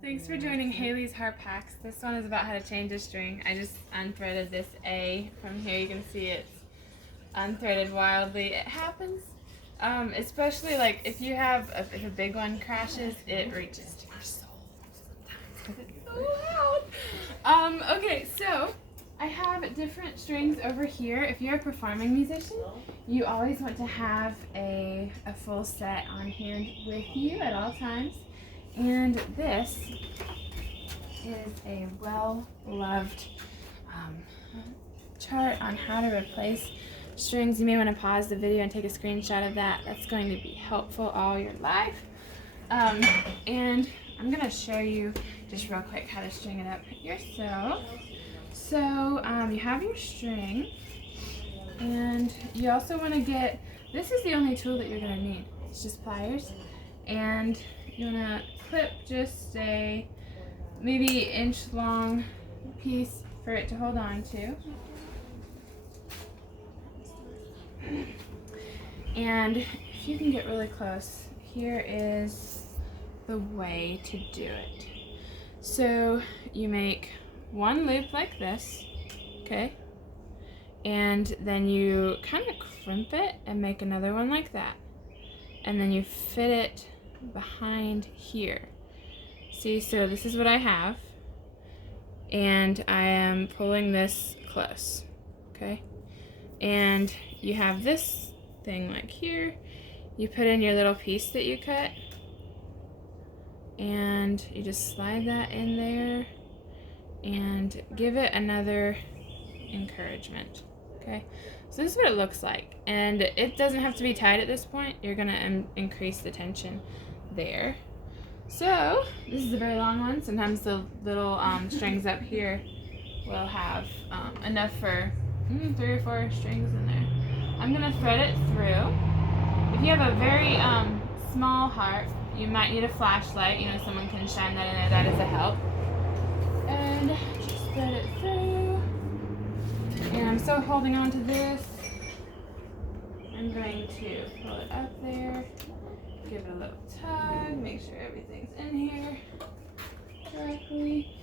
Thanks for joining Haley's Harp Hacks. This one is about how to change a string. I just unthreaded this A from here. You can see it's unthreaded wildly. It happens, especially like if you have if a big one crashes, it reaches to your soul sometimes because it's so loud. Okay, so I have different strings over here. If you're a performing musician, you always want to have a full set on hand with you at all times. And this is a well-loved chart on how to replace strings. You may want to pause the video and take a screenshot of that. That's going to be helpful all your life. And I'm going to show you just real quick how to string it up yourself. So you have your string, and you also want to get, this is the only tool that you're going to need. It's just pliers, and you want to clip just a maybe inch long piece for it to hold on to. And if you can get really close, here is the way to do it. So you make one loop like this, okay? And then you kind of crimp it and make another one like that. And then you fit it behind here. See, so this is what I have, and I am pulling this close, okay? And you have this thing like here. You put in your little piece that you cut, and you just slide that in there and give it another encouragement, okay? So this is what it looks like, and it doesn't have to be tight at this point. You're gonna increase the tension there. So this is a very long one. Sometimes the little strings up here will have enough for 3 or 4 strings in there. I'm gonna thread it through. If you have a very small harp, you might need a flashlight. You know, someone can shine that in there. That is a help. And just thread it through. And I'm still holding on to this. I'm going to pull it up there. Give it a little tug, make sure everything's in here correctly.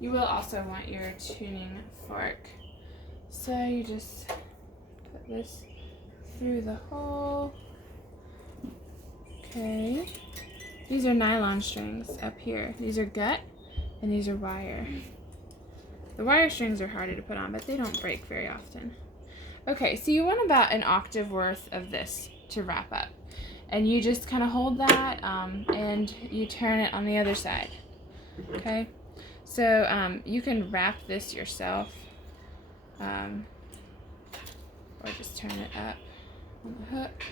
You will also want your tuning fork. So you just put this through the hole. Okay. These are nylon strings up here. These are gut and these are wire. The wire strings are harder to put on, but they don't break very often. Okay, so you want about an octave worth of this to wrap up. And you just kind of hold that and you turn it on the other side, okay? So you can wrap this yourself or just turn it up on the hook.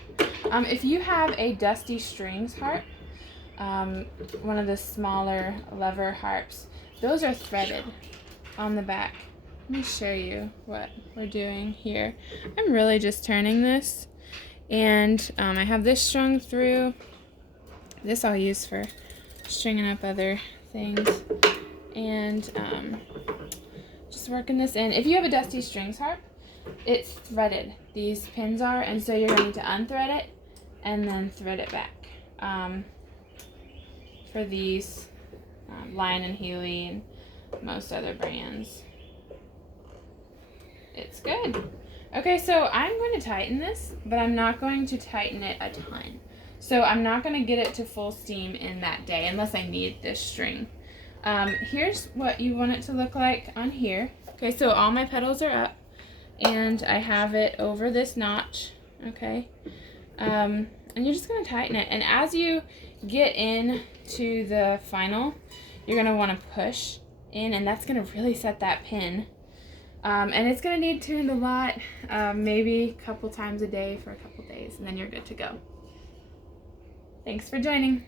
If you have a dusty strings harp, one of the smaller lever harps, those are threaded on the back. Let me show you what we're doing here. I'm really just turning this. And I have this strung through. This I'll use for stringing up other things. And just working this in. If you have a dusty strings harp, it's threaded. These pins are, and so you're going to need to unthread it and then thread it back. For these, Lion and Healy and most other brands, it's good. Okay, so I'm going to tighten this, but I'm not going to tighten it a ton. So I'm not going to get it to full steam in that day unless I need this string. Here's what you want it to look like on here. Okay, so all my pedals are up, and I have it over this notch, okay? And you're just going to tighten it. And as you get in to the final, you're going to want to push in, and that's going to really set that pin. And it's going to need tuned a lot, maybe a couple times a day for a couple days, and then you're good to go. Thanks for joining.